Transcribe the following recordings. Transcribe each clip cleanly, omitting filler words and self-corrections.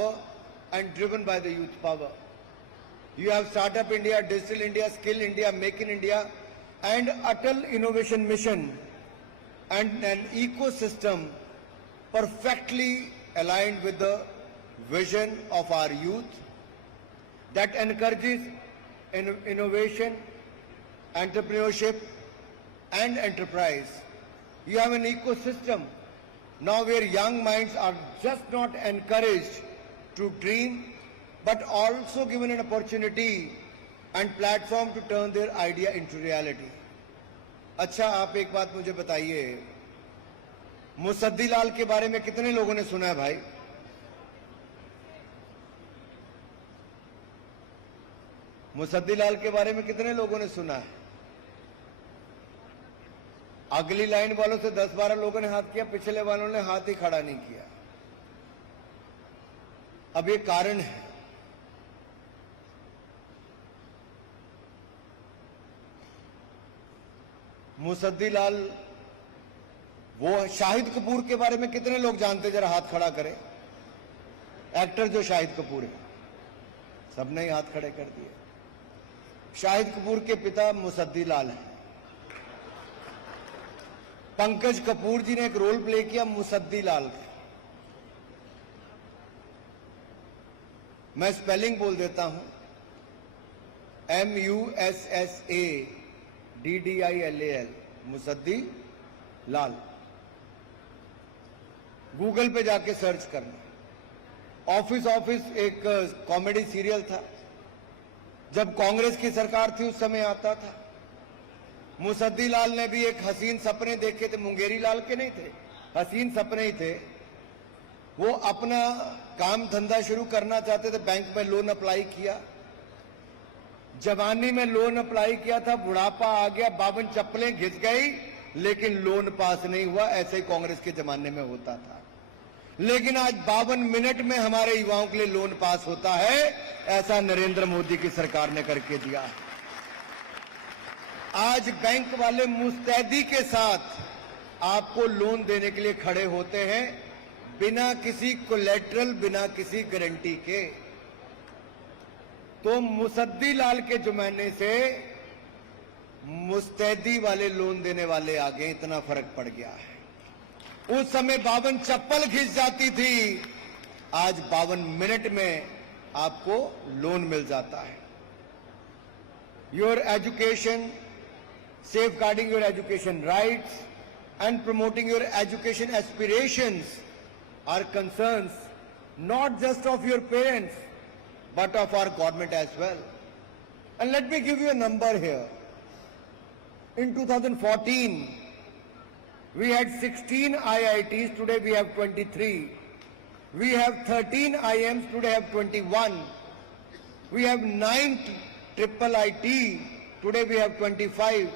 power and driven by the youth power. You have Startup India, Digital India, Skill India, Make in India, and Atal Innovation Mission, and an ecosystem perfectly aligned with the vision of our youth that encourages innovation, entrepreneurship, and enterprise. You have an ecosystem now where young minds are just not encouraged to dream, but also given an opportunity and platform to turn their idea into reality. अच्छा, आप एक बात मुझे बताइए, मुसद्दी लाल के बारे में कितने लोगों ने सुना है भाई? मुसद्दी लाल के बारे में कितने लोगों ने सुना है? अगली लाइन वालों से 10-12 लोगों ने हाथ किया, पिछले वालों ने हाथ ही खड़ा नहीं किया। अब ये कारण है, मुसद्दी लाल, वो शाहिद कपूर के बारे में कितने लोग जानते? जरा हाथ खड़ा करें। एक्टर जो शाहिद कपूर है, सबने ही हाथ खड़े कर दिए। शाहिद कपूर के पिता मुसद्दी लाल हैं। पंकज कपूर जी ने एक रोल प्ले किया मुसद्दी लाल का। मैं स्पेलिंग बोल देता हूं, MUSSADDILAL, मुसद्दी लाल। गूगल पे जाके सर्च करना। ऑफिस एक कॉमेडी सीरियल था, जब कांग्रेस की सरकार थी उस समय आता था। मुसद्दी लाल ने भी एक हसीन सपने देखे थे, मुंगेरी लाल के नहीं थे, हसीन सपने ही थे। वो अपना काम धंधा शुरू करना चाहते थे, बैंक में लोन अप्लाई किया, जवानी में लोन अप्लाई किया था, बुढ़ापा आ गया, 52 चप्पलें घिस गई, लेकिन लोन पास नहीं हुआ। ऐसे ही कांग्रेस के जमाने में होता था। लेकिन आज 52 मिनट में हमारे युवाओं के लिए लोन पास होता है, ऐसा नरेंद्र मोदी की सरकार ने करके दिया। आज बैंक वाले मुस्तैदी के साथ आपको लोन देने के लिए खड़े होते हैं, बिना किसी कोलेटरल, बिना किसी गारंटी के। तो मुसद्दी लाल के जमाने से मुस्तैदी वाले लोन देने वाले आ गए, इतना फर्क पड़ गया है। उस समय 52 चप्पल घिस जाती थी, आज 52 मिनट में आपको लोन मिल जाता है। Your education, safeguarding your education rights and promoting your education aspirations are concerns not just of your parents but of our government as well. And let me give you a number here. In 2014 we had 16 IITs, today we have 23. We have 13 IIMs, today have 21. We have 9 triple IT, today we have 25.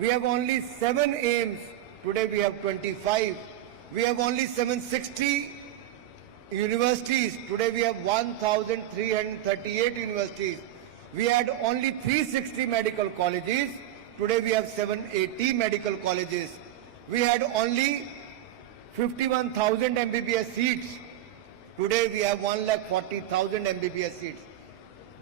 We have only 7 AIMS, today we have 25. We have only 760 universities, today we have 1,338 universities. We had only 360 medical colleges, today we have 780 medical colleges. We had only 51,000 MBBS seats, today we have 1,40,000 MBBS seats.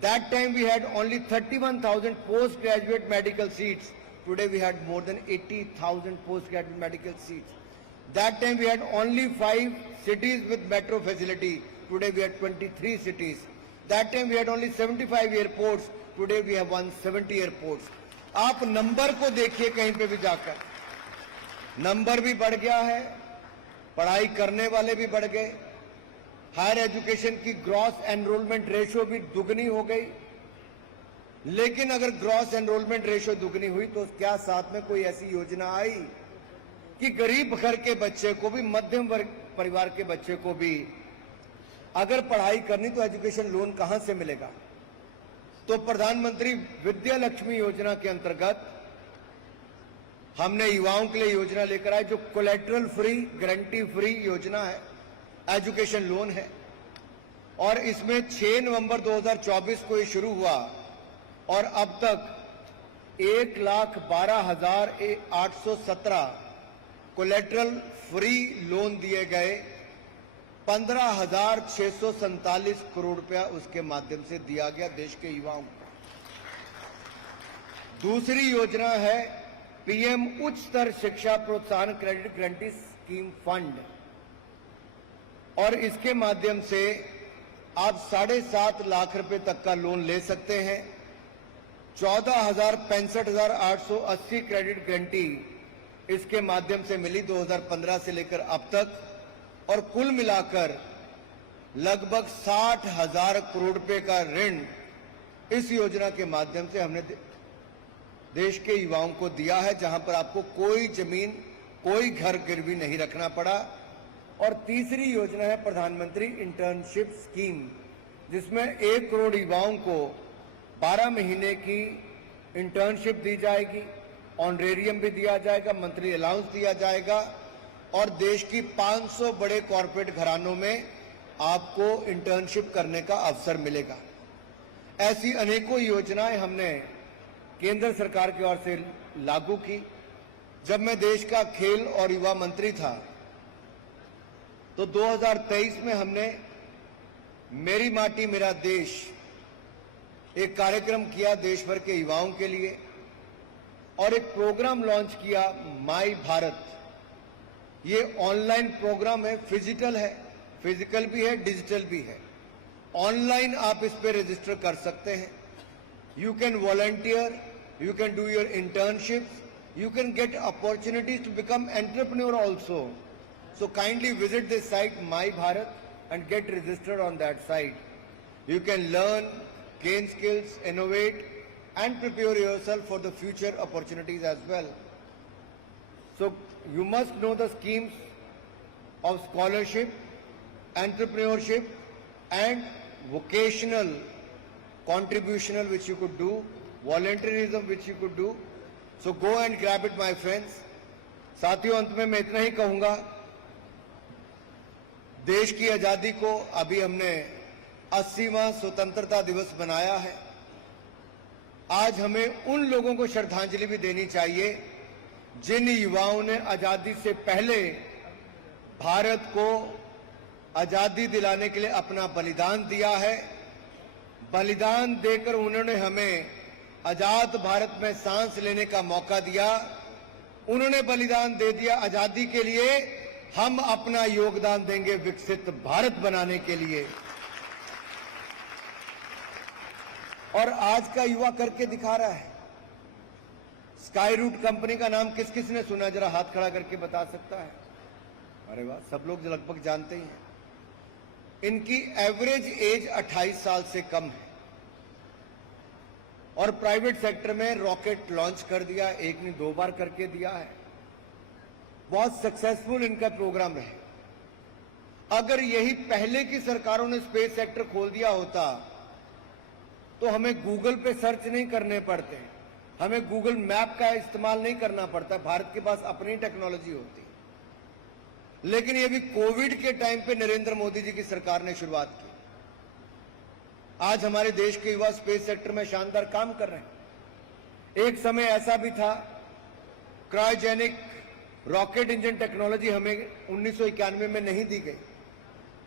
That time we had only 31,000 postgraduate medical seats. Today we had more than 80,000 postgraduate medical seats. That time we had only 5 cities with metro facility. Today we had 23 cities. That time we had only 75 airports. Today we have 170 airports. आप number को देखिए कहीं पे भी जाकर, number भी बढ़ गया है, पढ़ाई करने वाले भी बढ़ गए, हायर एजुकेशन की ग्रॉस एनरोलमेंट रेशियो भी दुगनी हो गई। लेकिन अगर ग्रॉस एनरोलमेंट रेशियो दुगनी हुई तो क्या साथ में कोई ऐसी योजना आई कि गरीब घर के बच्चे को भी, मध्यम वर्ग परिवार के बच्चे को भी अगर पढ़ाई करनी तो एजुकेशन लोन कहां से मिलेगा? तो प्रधानमंत्री विद्या लक्ष्मी योजना के अंतर्गत हमने युवाओं के लिए योजना लेकर आए, जो कोलेटरल फ्री, गारंटी फ्री योजना है, एजुकेशन लोन है। और इसमें 6 नवंबर 2024 को ये शुरू हुआ और अब तक 1,12,817 कोलेटरल फ्री लोन दिए गए 15,647 करोड़ रुपया उसके माध्यम से दिया गया देश के युवाओं को। दूसरी योजना है पीएम उच्च स्तर शिक्षा प्रोत्साहन क्रेडिट गारंटी स्कीम फंड, और इसके माध्यम से आप 7.5 लाख रुपए तक का लोन ले सकते हैं। 14,65,880 क्रेडिट गारंटी इसके माध्यम से मिली 2015 से लेकर अब तक, और कुल मिलाकर लगभग 60,000 करोड़ रुपए का ऋण इस योजना के माध्यम से हमने देश के युवाओं को दिया है, जहां पर आपको कोई जमीन, कोई घर गिरवी नहीं रखना पड़ा। और तीसरी योजना है प्रधानमंत्री इंटर्नशिप स्कीम, जिसमें 1 करोड़ युवाओं को 12 महीने की इंटर्नशिप दी जाएगी, ऑनरेरियम भी दिया जाएगा, मंथली अलाउंस दिया जाएगा, और देश की 500 बड़े कॉरपोरेट घरानों में आपको इंटर्नशिप करने का अवसर मिलेगा। ऐसी अनेकों योजनाएं हमने केंद्र सरकार की ओर से लागू की। जब मैं देश का खेल और युवा मंत्री था तो 2023 में हमने मेरी माटी मेरा देश एक कार्यक्रम किया देश भर के युवाओं के लिए, और एक प्रोग्राम लॉन्च किया माई भारत। ये ऑनलाइन प्रोग्राम है, फिजिकल भी है, डिजिटल भी है। ऑनलाइन आप इस पे रजिस्टर कर सकते हैं। You can volunteer, you can do your internships, you can get opportunities to become entrepreneur also. So kindly visit this site My Bharat and get registered on that site. You can learn, gain skills, innovate and prepare yourself for the future opportunities as well. So you must know the schemes of scholarship, entrepreneurship and vocational contributional which you could do, volunteerism which you could do. So go and grab it my friends. साथियों, अंत में मैं इतना ही कहूंगा, देश की आजादी को अभी हमने 80वां स्वतंत्रता दिवस मनाया है। आज हमें उन लोगों को श्रद्धांजलि भी देनी चाहिए जिन युवाओं ने आजादी से पहले भारत को आजादी दिलाने के लिए अपना बलिदान दिया है। बलिदान देकर उन्होंने हमें आजाद भारत में सांस लेने का मौका दिया। उन्होंने बलिदान दे दिया आजादी के लिए, हम अपना योगदान देंगे विकसित भारत बनाने के लिए। और आज का युवा करके दिखा रहा है। स्काई रूट कंपनी का नाम किस किस ने सुना, जरा हाथ खड़ा करके बता सकता है? अरे वाह, सब लोग लगभग जानते ही हैं। इनकी एवरेज एज 28 साल से कम है, और प्राइवेट सेक्टर में रॉकेट लॉन्च कर दिया, एक नहीं 2 बार करके दिया है। बहुत सक्सेसफुल इनका प्रोग्राम है। अगर यही पहले की सरकारों ने स्पेस सेक्टर खोल दिया होता तो हमें गूगल पे सर्च नहीं करने पड़ते, हमें गूगल मैप का इस्तेमाल नहीं करना पड़ता, भारत के पास अपनी टेक्नोलॉजी होती। लेकिन ये भी कोविड के टाइम पे नरेंद्र मोदी जी की सरकार ने शुरुआत की। आज हमारे देश के युवा स्पेस सेक्टर में शानदार काम कर रहे हैं। एक समय ऐसा भी था, क्रायोजेनिक रॉकेट इंजन टेक्नोलॉजी हमें 1991 में नहीं दी गई,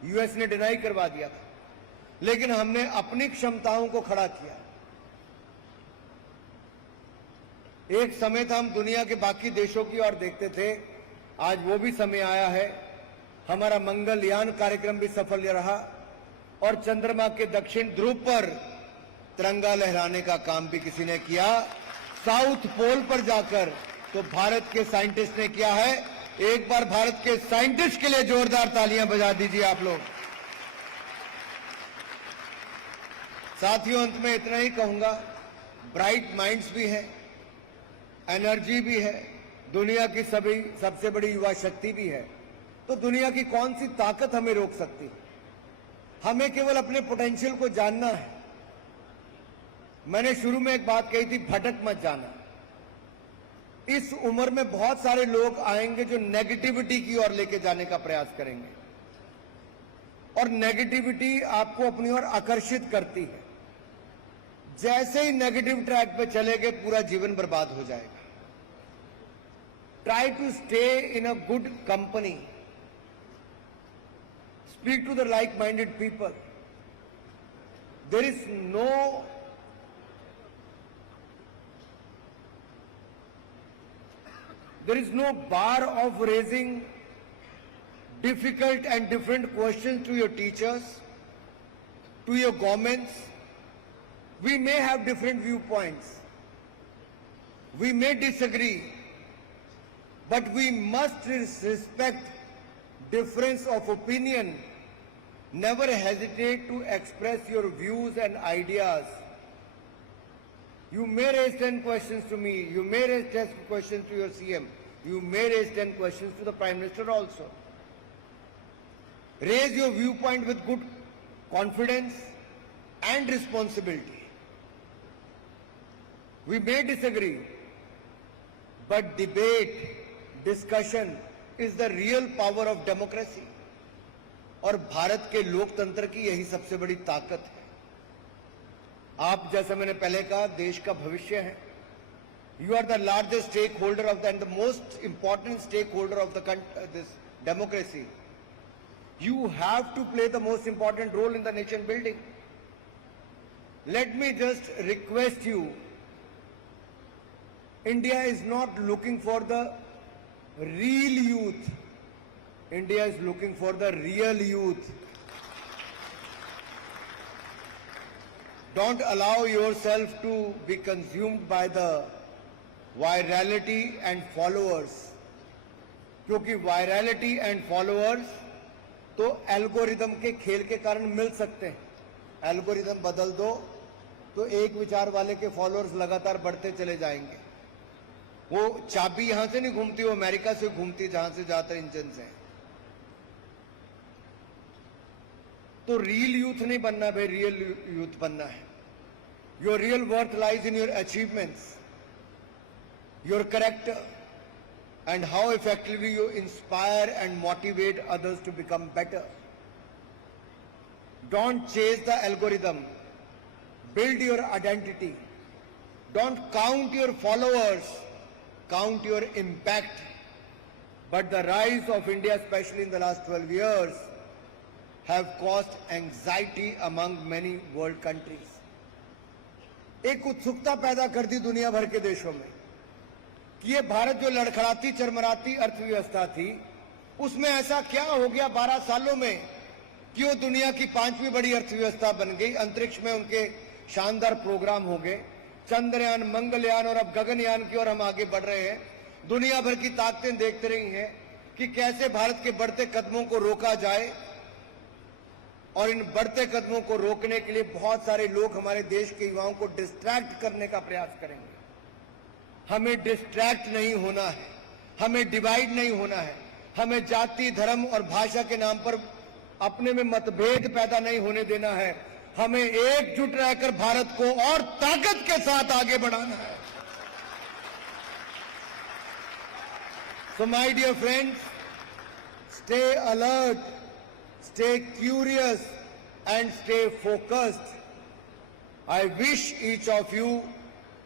यूएस ने डिनाई करवा दिया था, लेकिन हमने अपनी क्षमताओं को खड़ा किया। एक समय था हम दुनिया के बाकी देशों की ओर देखते थे, आज वो भी समय आया है। हमारा मंगलयान कार्यक्रम भी सफल रहा, और चंद्रमा के दक्षिण ध्रुव पर तिरंगा लहराने का काम भी किसी ने किया। साउथ पोल पर जाकर तो भारत के साइंटिस्ट ने किया है। एक बार भारत के साइंटिस्ट के लिए जोरदार तालियां बजा दीजिए आप लोग। साथियों, अंत में इतना ही कहूंगा, ब्राइट माइंड्स भी हैं, एनर्जी भी है, दुनिया की सबसे बड़ी युवा शक्ति भी है। तो दुनिया की कौन सी ताकत हमें रोक सकती है? हमें केवल अपने पोटेंशियल को जानना है। मैंने शुरू में एक बात कही थी, भटक मत जाना। इस उम्र में बहुत सारे लोग आएंगे जो नेगेटिविटी की ओर लेके जाने का प्रयास करेंगे, और नेगेटिविटी आपको अपनी ओर आकर्षित करती है। जैसे ही नेगेटिव ट्रैक पे चले गए, पूरा जीवन बर्बाद हो जाएगा। Try to stay in a good company, Speak to the like-minded people. There is no bar of raising difficult and different questions to your teachers, to your governments. We may have different viewpoints. We may disagree, but we must respect difference of opinion. Never hesitate to express your views and ideas. You may raise 10 questions to me. You may raise 10 questions to your CM. You may raise 10 questions to the Prime Minister also. Raise your viewpoint with good confidence and responsibility. We may disagree, but debate, discussion is the real power of democracy. और भारत के लोकतंत्र की यही सबसे बड़ी ताकत है. आप जैसा मैंने पहले कहा, देश का भविष्य है. You are the largest stakeholder of and the most important stakeholder of this democracy. You have to play the most important role in the nation building. Let me just request you, India is not looking for the real youth. India is looking for the real youth. Don't allow yourself to be consumed by the virality and followers. क्योंकि virality and followers तो algorithm के खेल के कारण मिल सकते हैं. Algorithm बदल दो तो एक विचार वाले के फॉलोअर्स लगातार बढ़ते चले जाएंगे. वो चाबी यहां से नहीं घूमती, वो अमेरिका से घूमती जहां से ज्यादातर इंजन है. तो रियल यूथ नहीं बनना भाई, रियल यूथ बनना है. Your real worth lies in your achievements, your character, and how effectively you inspire and motivate others to become better. Don't chase the algorithm. Build your identity. Don't count your followers. Count your impact. But the rise of India, especially in the last 12 years, have caused anxiety among many world countries. एक उत्सुकता पैदा कर दी दुनिया भर के देशों में कि ये भारत जो लड़खड़ाती चरमराती अर्थव्यवस्था थी, उसमें ऐसा क्या हो गया 12 सालों में कि वो दुनिया की 5वीं बड़ी अर्थव्यवस्था बन गई. अंतरिक्ष में उनके शानदार प्रोग्राम हो गए, चंद्रयान, मंगलयान और अब गगनयान की ओर हम आगे बढ़ रहे हैं. दुनिया भर की ताकतें देखते रही हैं कि कैसे भारत के बढ़ते कदमों को रोका जाए, और इन बढ़ते कदमों को रोकने के लिए बहुत सारे लोग हमारे देश के युवाओं को डिस्ट्रैक्ट करने का प्रयास करेंगे. हमें डिस्ट्रैक्ट नहीं होना है, हमें डिवाइड नहीं होना है, हमें जाति, धर्म और भाषा के नाम पर अपने में मतभेद पैदा नहीं होने देना है. हमें एकजुट रहकर भारत को और ताकत के साथ आगे बढ़ाना है. So my dear friends, stay alert, stay curious and stay focused. I wish each of you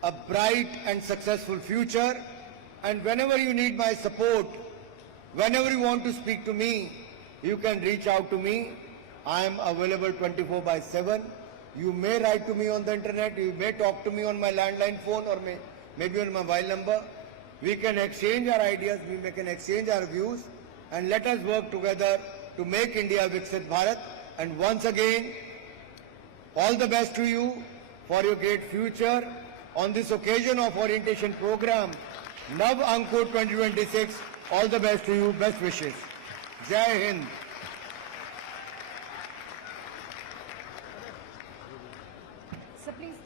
a bright and successful future, and whenever you need my support, whenever you want to speak to me, you can reach out to me. I am available 24/7. You may write to me on the internet, you may talk to me on my landline phone or maybe on my mobile number. We can exchange our ideas, we can exchange our views, and let us work together to make India Viksit Bharat. And once again, all the best to you for your great future. On this occasion of orientation program, Nav Ankur 2026, all the best to you, best wishes. Jai Hind. Sir, please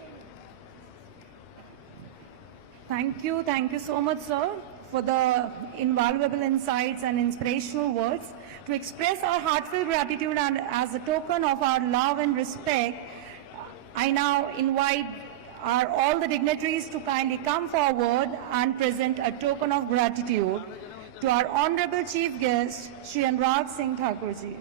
thank you so much, sir, for the invaluable insights and inspirational words. To express our heartfelt gratitude and as a token of our love and respect, I now invite all the dignitaries to kindly come forward and present a token of gratitude to our Honorable Chief Guest, Shri Anurag Singh Thakur ji.